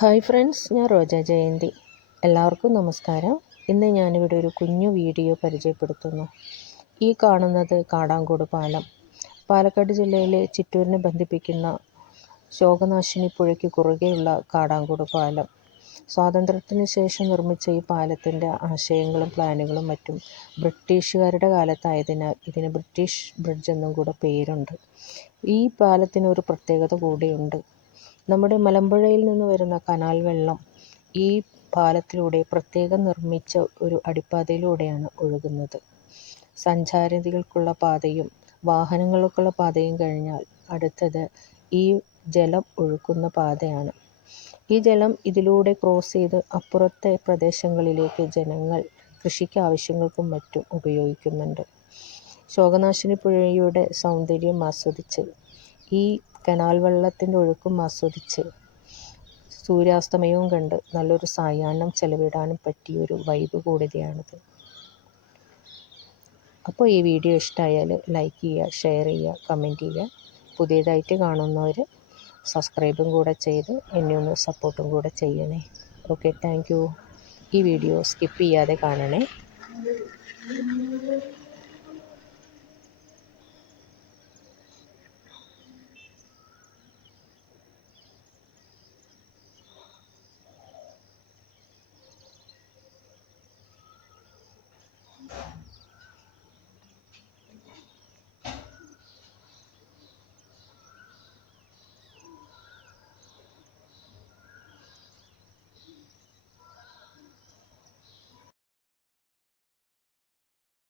Hi friends, ഞാൻ റോജ ജയന്തി. എല്ലാവർക്കും നമസ്കാരം. ഇന്ന് ഞാനിവിടെ ഒരു കുഞ്ഞു വീഡിയോ പരിചയപ്പെടുത്തുന്നു. ഈ കാണുന്നത് കാടാങ്കോട് പാലം. പാലക്കാട് ജില്ലയിലെ ചിറ്റൂരിനെ ബന്ധിപ്പിക്കുന്ന ശോകനാശിനി പുഴയ്ക്ക് കുറുകെയുള്ള കാടാങ്കോട് പാലം. സ്വാതന്ത്ര്യത്തിന് ശേഷം നിർമ്മിച്ച ഈ പാലത്തിൻ്റെ ആശയങ്ങളും പ്ലാനുകളും മറ്റും ബ്രിട്ടീഷുകാരുടെ കാലത്തായതിനാൽ ഇതിന് ബ്രിട്ടീഷ് ബ്രിഡ്ജ് എന്നും കൂടെ പേരുണ്ട്. ഈ പാലത്തിനൊരു പ്രത്യേകത കൂടിയുണ്ട്. നമ്മുടെ മലമ്പുഴയിൽ നിന്ന് വരുന്ന കനാൽ വെള്ളം ഈ പാലത്തിലൂടെ പ്രത്യേകം നിർമ്മിച്ച ഒരു അടിപ്പാതയിലൂടെയാണ് ഒഴുകുന്നത്. സഞ്ചാരികൾക്കുള്ള പാതയും വാഹനങ്ങൾക്കുള്ള പാതയും കഴിഞ്ഞാൽ അടുത്തത് ഈ ജലം ഒഴുകുന്ന പാതയാണ്. ഈ ജലം ഇതിലൂടെ ക്രോസ് ചെയ്ത് അപ്പുറത്തെ പ്രദേശങ്ങളിലേക്ക് ജനങ്ങൾ കൃഷിക്ക് ആവശ്യങ്ങൾക്കും മറ്റും ഉപയോഗിക്കുന്നുണ്ട്. ശോകനാശിനി പുഴയുടെ സൗന്ദര്യം ആസ്വദിച്ച്, ഈ കനാൽ വെള്ളത്തിൻ്റെ ഒഴുക്കും ആസ്വദിച്ച്, സൂര്യാസ്തമയവും കണ്ട് നല്ലൊരു സായാഹ്നം ചെലവിടാനും പറ്റിയൊരു വൈബ് കൂടിയതാണിത്. അപ്പോൾ ഈ വീഡിയോ ഇഷ്ടമായാൽ ലൈക്ക് ചെയ്യുക, ഷെയർ ചെയ്യുക, കമൻറ്റ് ചെയ്യുക. പുതിയതായിട്ട് കാണുന്നവർ സബ്സ്ക്രൈബും കൂടെ ചെയ്ത് എന്നെ ഒന്ന് സപ്പോർട്ടും കൂടെ ചെയ്യണേ. Okay, thank you. ഈ വീഡിയോ സ്കിപ്പ് ചെയ്യാതെ കാണണേ.